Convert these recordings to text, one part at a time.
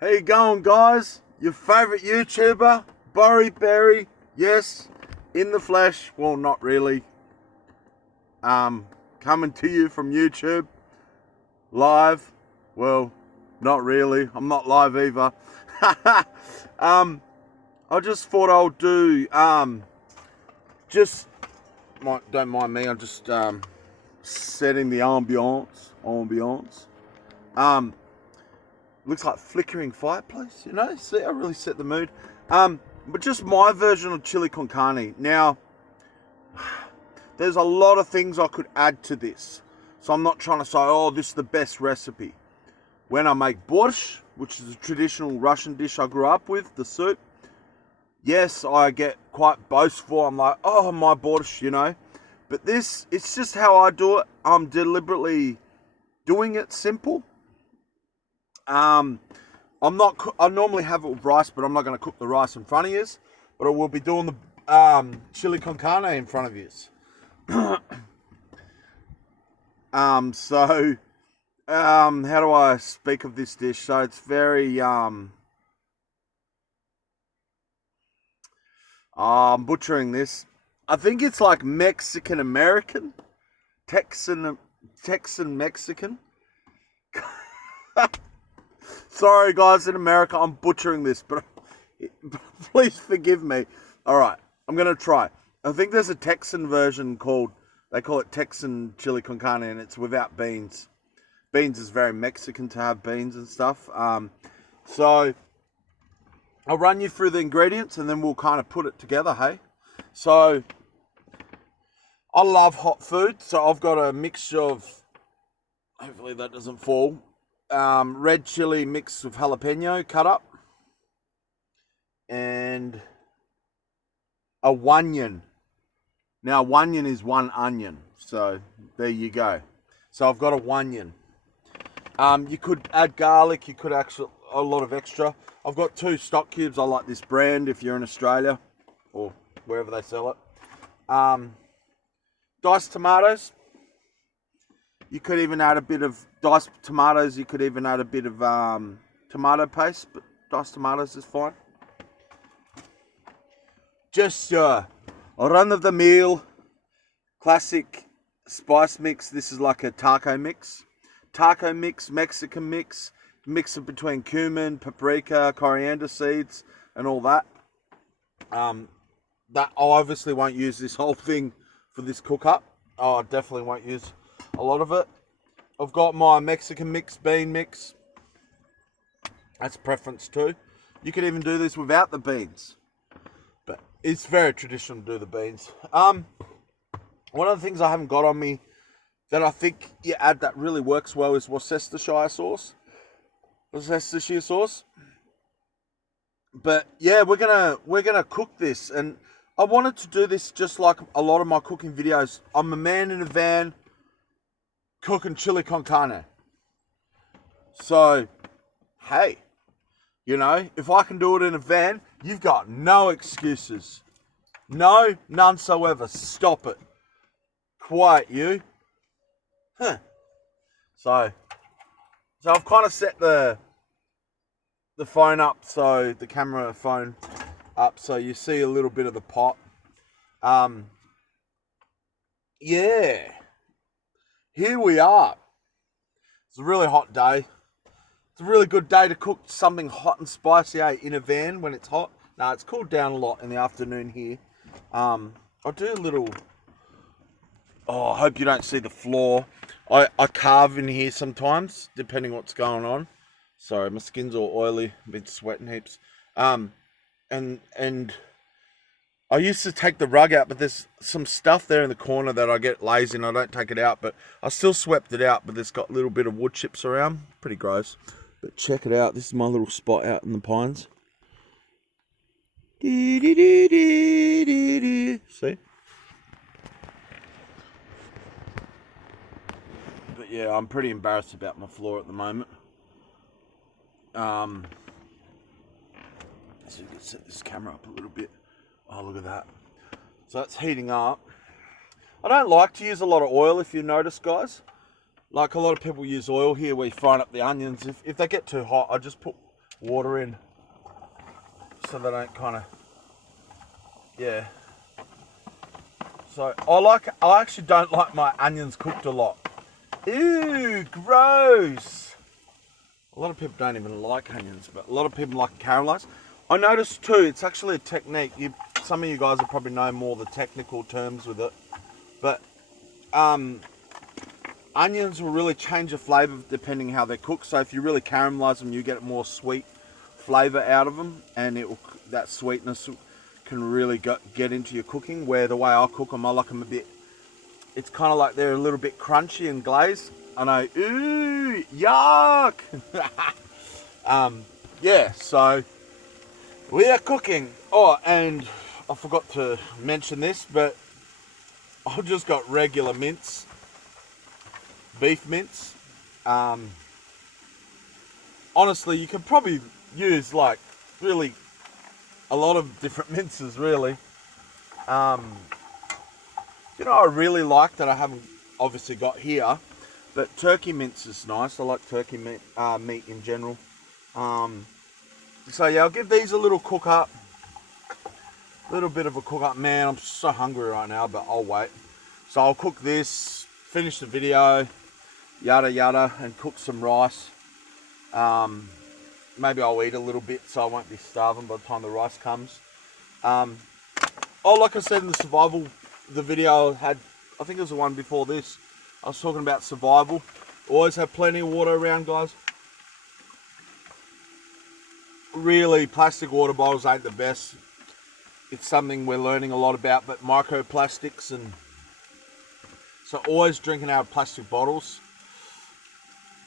How you going, guys? Your favourite YouTuber, Borry Berry. Yes, in the flesh. Well, not really. Coming to you from YouTube. Live. Well, not really. I'm not live either. I just thought I'll do, don't mind me, I'm just, setting the ambiance. Looks like flickering fireplace, you know? See, I really set the mood. But just my version of chili con carne. Now, there's a lot of things I could add to this. So I'm not trying to say, oh, this is the best recipe. When I make borscht, which is a traditional Russian dish I grew up with, the soup, yes, I get quite boastful. I'm like, oh, my borscht, you know. But this, it's just how I do it. I'm deliberately doing it simple. I normally have it with rice, but I'm not going to cook the rice in front of you. But I will be doing the chili con carne in front of you. How do I speak of this dish? So it's very, I'm butchering this. I think it's like Mexican American, Texan Mexican. Sorry, guys, in America, I'm butchering this, but please forgive me. All right, I'm going to try. I think there's a Texan version they call it Texan chili con carne, and it's without beans. Beans is very Mexican to have beans and stuff. So I'll run you through the ingredients, and then we'll kind of put it together, hey? So I love hot food, so I've got a mixture of, hopefully that doesn't fall, red chili mixed with jalapeno cut up, and a onion. Now, onion is one onion, so there you go. So I've got a onion. You could add garlic, you could actually a lot of extra. I've got 2 stock cubes. I like this brand if you're in Australia or wherever they sell it. Diced tomatoes. You could even add a bit of diced tomatoes. You could even add a bit of tomato paste, but diced tomatoes is fine. Just a run-of-the-mill classic spice mix. This is like a taco mix. Taco mix, Mexican mix. Mix it between cumin, paprika, coriander seeds, and all that. That I obviously won't use this whole thing for this cook-up. I definitely won't use a lot of it. I've got my Mexican mix, bean mix. That's preference too. You could even do this without the beans, but it's very traditional to do the beans. One of the things I haven't got on me that I think you add that really works well is Worcestershire sauce. Worcestershire sauce. But yeah, we're gonna cook this, and I wanted to do this just like a lot of my cooking videos. I'm a man in a van cooking chili con carne. So, hey, you know, if I can do it in a van, you've got no excuses. No, none whatsoever. Stop it. Quiet, you. Huh. So I've kind of set the phone up, so the camera phone up, so you see a little bit of the pot. Yeah. Here we are. It's a really hot day. It's a really good day to cook something hot and spicy in a van when it's hot. Now, it's cooled down a lot in the afternoon here. I'll do a little... Oh, I hope you don't see the floor. I carve in here sometimes, depending what's going on. Sorry, my skin's all oily. I've been sweating heaps. And I used to take the rug out, but there's some stuff there in the corner that I get lazy and I don't take it out. But I still swept it out, but there's got a little bit of wood chips around. Pretty gross. But check it out. This is my little spot out in the pines. See? But yeah, I'm pretty embarrassed about my floor at the moment. So you can set this camera up a little bit. Oh, look at that. So it's heating up. I don't like to use a lot of oil, if you notice, guys. Like a lot of people use oil here where you fry up the onions. If they get too hot, I just put water in so they don't kind of, yeah. So I actually don't like my onions cooked a lot. Ew, gross. A lot of people don't even like onions, but a lot of people like caramelized. I noticed too, it's actually a technique. Some of you guys will probably know more the technical terms with it, but onions will really change the flavour depending how they're cooked. So if you really caramelize them, you get more sweet flavour out of them, and that sweetness can really get into your cooking. Where the way I cook them, I like them a bit, it's kind of like they're a little bit crunchy and glazed. I know, ooh, yuck. Yeah, so we are cooking. Oh, and I forgot to mention this, but I've just got regular mince, beef mince. Honestly, you could probably use like really a lot of different minces, really. You know, I really like that I haven't obviously got here, but turkey mince is nice. I like turkey meat in general. So yeah, I'll give these a little cook up. A little bit of a cook up. Man, I'm so hungry right now, but I'll wait. So I'll cook this, finish the video, yada yada, and cook some rice. Maybe I'll eat a little bit so I won't be starving by the time the rice comes. Like I said in the video I had, I think it was the one before this, I was talking about survival. Always have plenty of water around, guys. Really, plastic water bottles ain't the best. It's something we're learning a lot about, but microplastics, and so always drinking out of plastic bottles.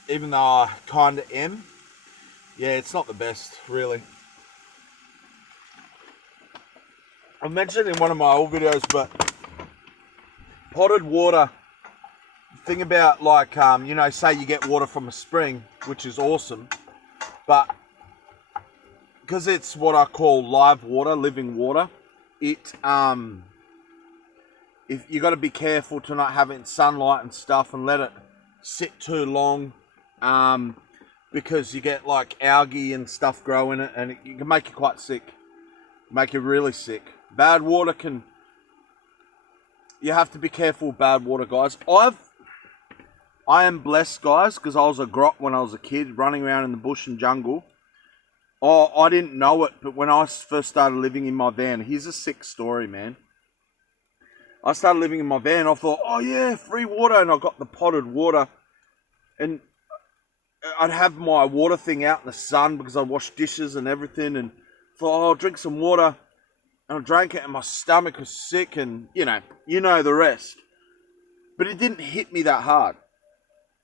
Even though I kind of am. Yeah, it's not the best, really. I mentioned in one of my old videos, but potted water, thing about like, you know, say you get water from a spring, which is awesome, but because it's what I call live water, living water, if you got to be careful to not have it in sunlight and stuff and let it sit too long, because you get like algae and stuff grow in it, and it can make you quite sick, make you really sick. Bad water you have to be careful with bad water, guys. I am blessed, guys, because I was a grot when I was a kid, running around in the bush and jungle. Oh, I didn't know it, but when I first started living in my van, here's a sick story, man. I started living in my van, I thought, oh yeah, free water, and I got the potted water, and I'd have my water thing out in the sun because I washed dishes and everything, and thought, oh, I'll drink some water, and I drank it, and my stomach was sick, and you know the rest. But it didn't hit me that hard,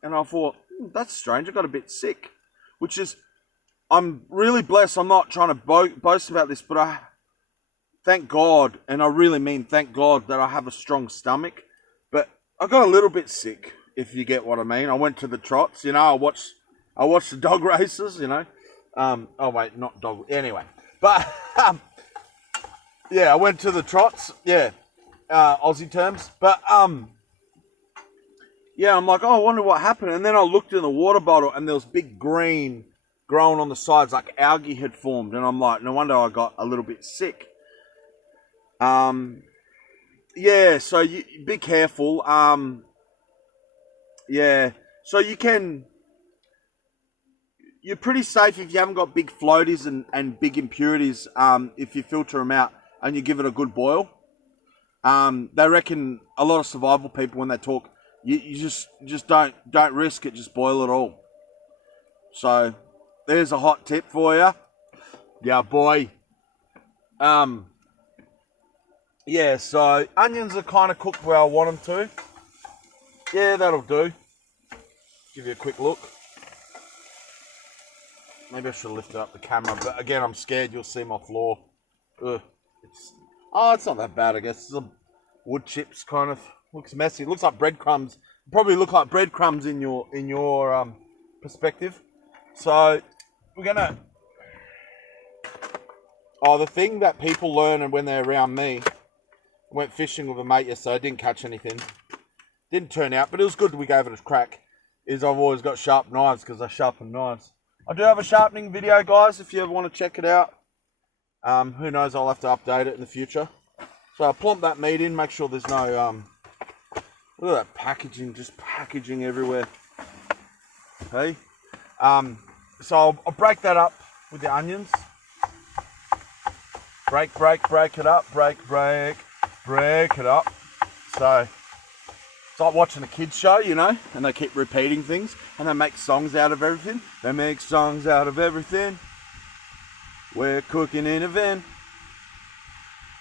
and I thought, that's strange, I got a bit sick, which is, I'm really blessed. I'm not trying to boast about this, but I thank God, and I really mean thank God, that I have a strong stomach. But I got a little bit sick, if you get what I mean. I went to the trots, you know. I watched the dog races, you know. Oh wait, not dog. Anyway, but yeah, I went to the trots. Yeah, Aussie terms. But yeah, I'm like, oh, I wonder what happened. And then I looked in the water bottle, and there was big green growing on the sides, like algae had formed, and I'm like, no wonder I got a little bit sick. Yeah, so you be careful. Yeah, so you're pretty safe if you haven't got big floaties and big impurities, if you filter them out and you give it a good boil. They reckon, a lot of survival people, when they talk, you just don't risk it, just boil it all. So there's a hot tip for you. Yeah, boy. Yeah, so onions are kind of cooked where I want them to. Yeah, that'll do. Give you a quick look. Maybe I should lift up the camera, but again, I'm scared you'll see my floor. Ugh. It's not that bad, I guess. Some wood chips, kind of looks messy. It looks like breadcrumbs. Probably look like breadcrumbs in your perspective. So we're gonna. Oh, the thing that people learn, and when they're around me, I went fishing with a mate yesterday. I didn't catch anything. Didn't turn out, but it was good. We gave it a crack. Is I've always got sharp knives because I sharpen knives. I do have a sharpening video, guys, if you ever want to check it out. Who knows, I'll have to update it in the future. So I'll plump that meat in, make sure there's no, look at that packaging, just packaging everywhere. Hey? So I'll break that up with the onions. Break it up, break it up. So it's like watching a kids show, you know, and they keep repeating things, and they make songs out of everything. They make songs out of everything. We're cooking in a van.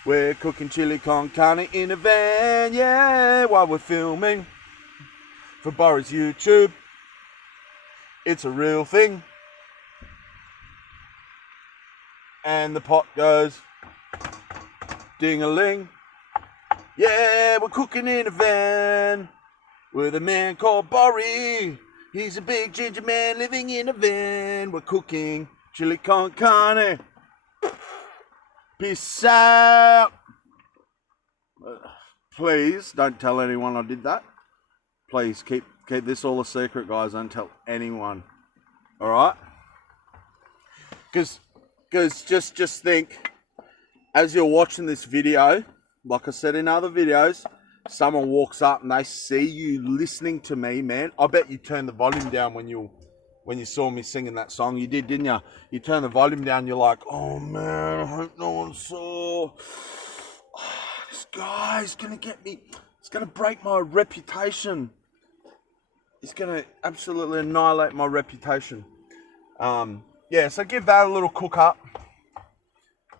We're cooking chili con carne in a van, yeah, while we're filming for Boris YouTube. It's a real thing. And the pot goes ding-a-ling. Yeah, we're cooking in a van with a man called Boris. He's a big ginger man living in a van. We're cooking chili con carne. Peace out. Please don't tell anyone I did that. Please keep this all a secret, guys. Don't tell anyone. All right? Because just think, as you're watching this video, like I said in other videos, someone walks up and they see you listening to me, man. I bet you turned the volume down when you saw me singing that song. You did, didn't you? You turned the volume down. You're like, oh man, I hope no one saw. Oh, this guy's gonna get me. It's gonna break my reputation. It's gonna absolutely annihilate my reputation. Yeah, so give that a little cook up.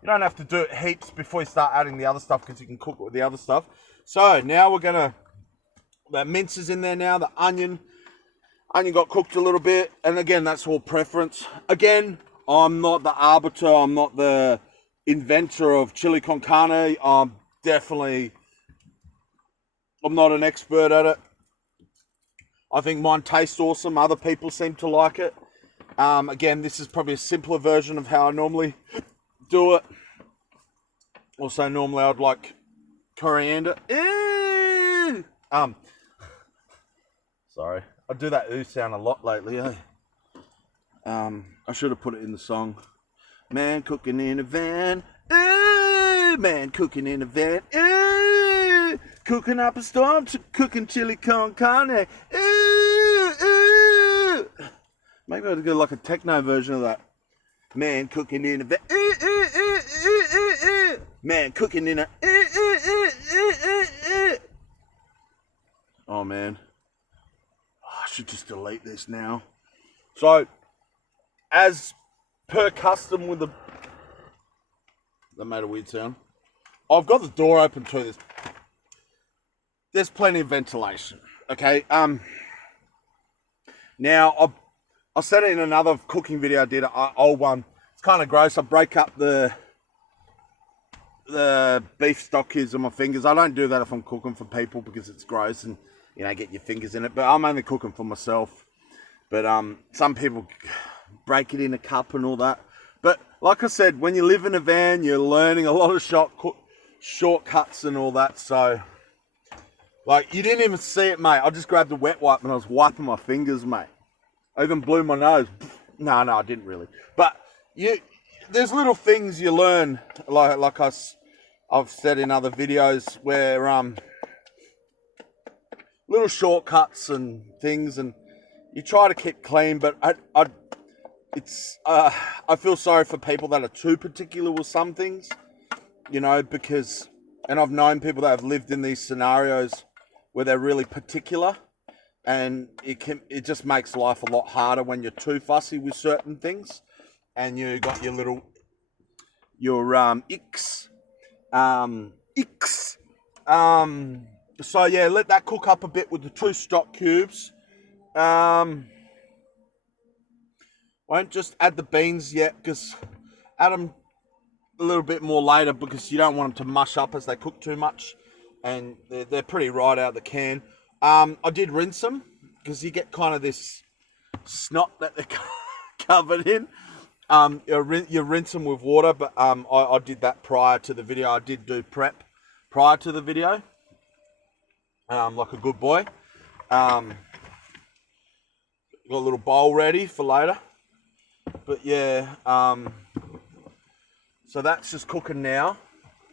You don't have to do it heaps before you start adding the other stuff, because you can cook it with the other stuff. So now we're gonna, the mince is in there now, the onion got cooked a little bit, and again, that's all preference. Again, I'm not the arbiter, I'm not the inventor of chili con carne. I'm not an expert at it. I think mine tastes awesome. Other people seem to like it. Again, this is probably a simpler version of how I normally do it. Also, normally I'd like coriander. Sorry. I do that ooh sound a lot lately, eh? I should have put it in the song. Man cooking in a van. Ooh, man cooking in a van. Ooh, cooking up a storm, cooking chili con carne. Ooh, ooh. Maybe I'd go like a techno version of that. Man cooking in a van. Ooh, ooh, ooh, ooh, ooh, ooh. Man cooking in a. Ooh, ooh, ooh, ooh, ooh, ooh. Oh man. I should just delete this now. So, as per custom with that made a weird sound. I've got the door open too. There's plenty of ventilation. Okay. Now I said it in another cooking video I did, an old one. It's kind of gross. I break up the beef stock cubes on my fingers. I don't do that if I'm cooking for people because it's gross and, you know, get your fingers in it. But I'm only cooking for myself. But some people break it in a cup and all that. But like I said, when you live in a van, you're learning a lot of shortcuts and all that. So, like, you didn't even see it, mate. I just grabbed a wet wipe and I was wiping my fingers, mate. I even blew my nose. No, I didn't really. But there's little things you learn, like I've said in other videos, where little shortcuts and things, and you try to keep clean. But I feel sorry for people that are too particular with some things, you know, because, and I've known people that have lived in these scenarios where they're really particular, and it just makes life a lot harder when you're too fussy with certain things, and you got your icks. So yeah, let that cook up a bit with the 2 stock cubes. Won't just add the beans yet, because add them a little bit more later, because you don't want them to mush up as they cook too much, and they're pretty right out of the can. I did rinse them, because you get kind of this snot that they're covered in. You rinse them with water, but I did that prior to the video. I did do prep prior to the video, like a good boy. Got a little bowl ready for later. But yeah, so that's just cooking now.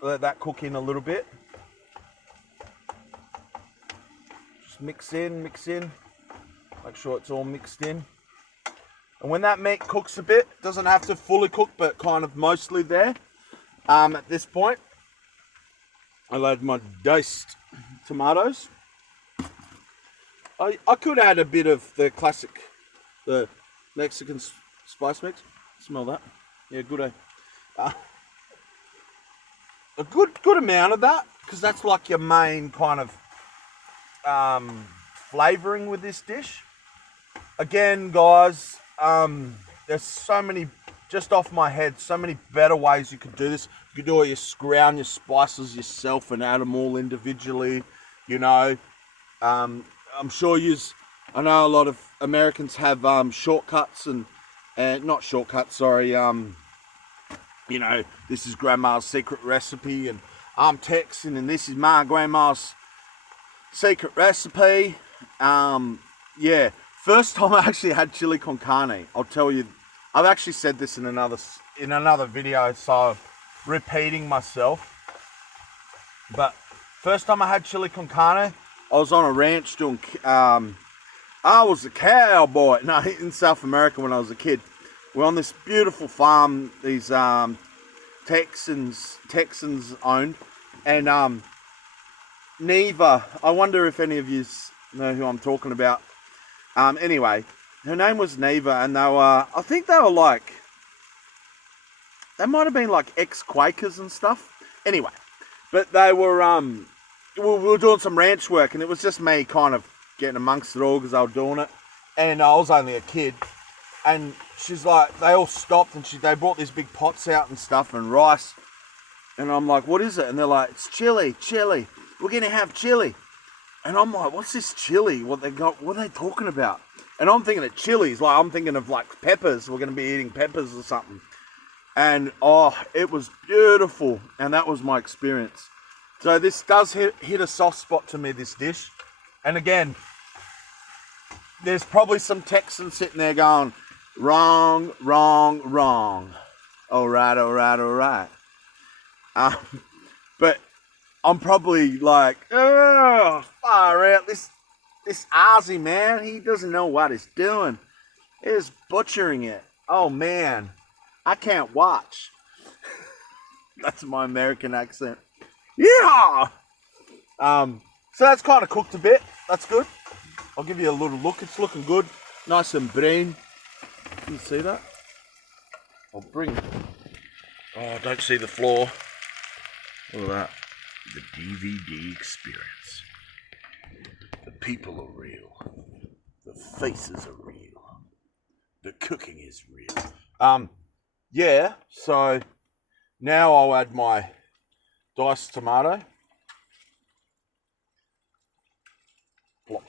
Let that cook in a little bit. Just mix in. Make sure it's all mixed in. And when that meat cooks a bit, doesn't have to fully cook, but kind of mostly there. At this point, I'll add my diced tomatoes. I could add a bit of the classic, the Mexican spice mix. Smell that? Yeah, good. A good amount of that, because that's like your main kind of flavoring with this dish. Again, guys, there's so many, just off my head, so many better ways you could do this. You could do it, you ground your spices yourself and add them all individually, you know. I'm sure I know a lot of Americans have shortcuts and not shortcuts, sorry, you know, this is grandma's secret recipe, and I'm texting, and this is my grandma's secret recipe. Yeah, first time I actually had chili con carne, I'll tell you, I've actually said this in another video, so repeating myself, but first time I had chili con carne, I was on a ranch doing, I was a cowboy, no, in South America when I was a kid. We're on this beautiful farm, these Texans owned, and Neva, I wonder if any of you know who I'm talking about. Anyway, her name was Neva, and they were, I think they were like, they might have been like ex-Quakers and stuff. Anyway, but they were, we were doing some ranch work, and it was just me kind of getting amongst it all because they were doing it, and I was only a kid. And she's like, they all stopped, and they brought these big pots out and stuff and rice, and I'm like, what is it? And they're like, it's chili, we're gonna have chili. And I'm like, what's this chili? What are they talking about? And I'm thinking of chilies, like I'm thinking of like peppers, we're gonna be eating peppers or something. And oh, it was beautiful, and that was my experience. So this does hit a soft spot to me, this dish. And again, there's probably some Texans sitting there going, wrong. All right. But I'm probably like, oh, far out. This Ozzy, man, he doesn't know what he's doing. He's butchering it. Oh, man, I can't watch. That's my American accent. Yeah. So that's kind of cooked a bit. That's good. I'll give you a little look. It's looking good. Nice and brown. Can you see that? I'll bring... Oh, don't see the floor. Look at that. The DVD experience. The people are real. The faces are real. The cooking is real. Yeah, so now I'll add my diced tomato.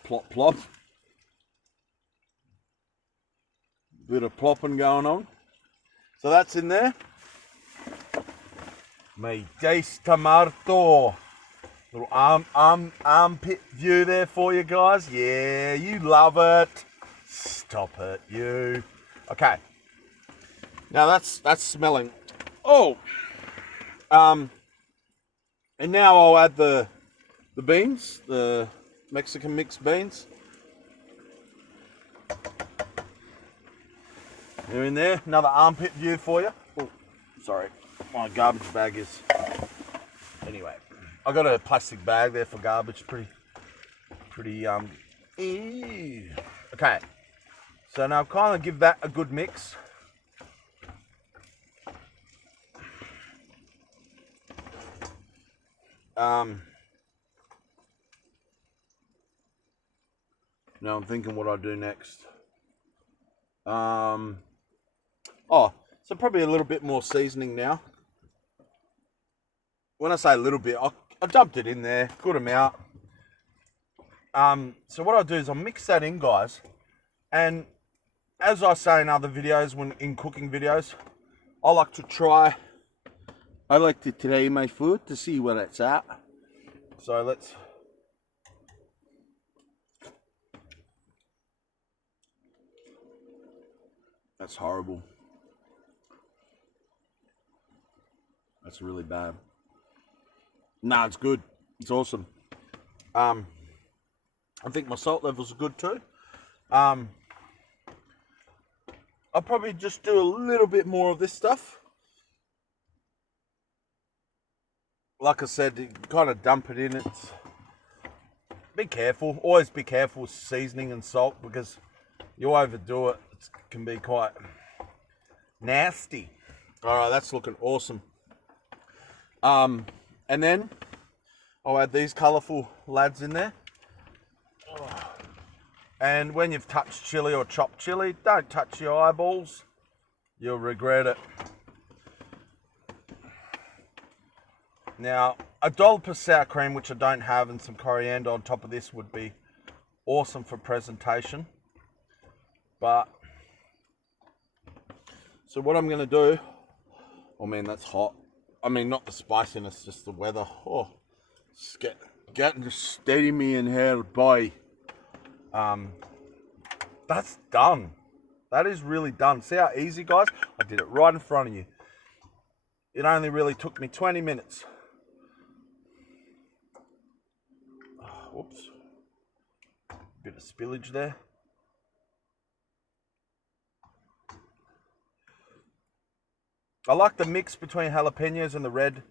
Plop. Bit of plopping going on. So that's in there. My diced tomato. Little armpit view there for you guys. Yeah, you love it. Stop it, you. Okay. Now that's smelling. Oh. And now I'll add the beans, the Mexican mixed beans. They're in there. Another armpit view for you. Oh, sorry. My garbage bag is... Anyway, I got a plastic bag there for garbage. Pretty ew. Okay. So now kind of give that a good mix. Now I'm thinking what I do next. So probably a little bit more seasoning now. When I say a little bit, I dumped it in there, good amount. So what I'll do is I'll mix that in, guys. And as I say in other videos, when in cooking videos, I like to try my food to see where it's at. So let's... That's horrible. that's really bad. Nah, it's good. It's awesome. I think my salt levels are good too. I'll probably just do a little bit more of this stuff. Like I said, you kind of dump it in. Be careful. Always be careful with seasoning and salt, because you overdo it, it can be quite nasty. All right, that's looking awesome. And then I'll add these colourful lads in there. And when you've touched chili or chopped chili, don't touch your eyeballs. You'll regret it. Now, a dollop of sour cream, which I don't have, and some coriander on top of this would be awesome for presentation. But, so what I'm going to do, oh man, that's hot. I mean, not the spiciness, just the weather. Oh, it's getting steady me in here, boy. That's done. That is really done. See how easy, guys? I did it right in front of you. It only really took me 20 minutes. Whoops. Bit of spillage there. I like the mix between jalapenos and the red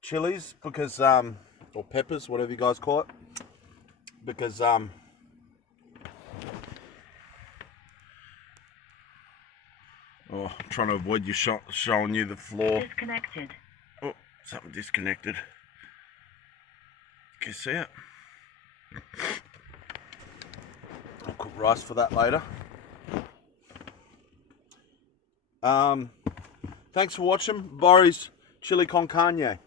chilies because, or peppers, whatever you guys call it. Because, oh, I'm trying to avoid you showing you the floor. Disconnected. Oh, something disconnected. Can you see it? I'll cook rice for that later. Thanks for watching. Boris Chilli Con Carne.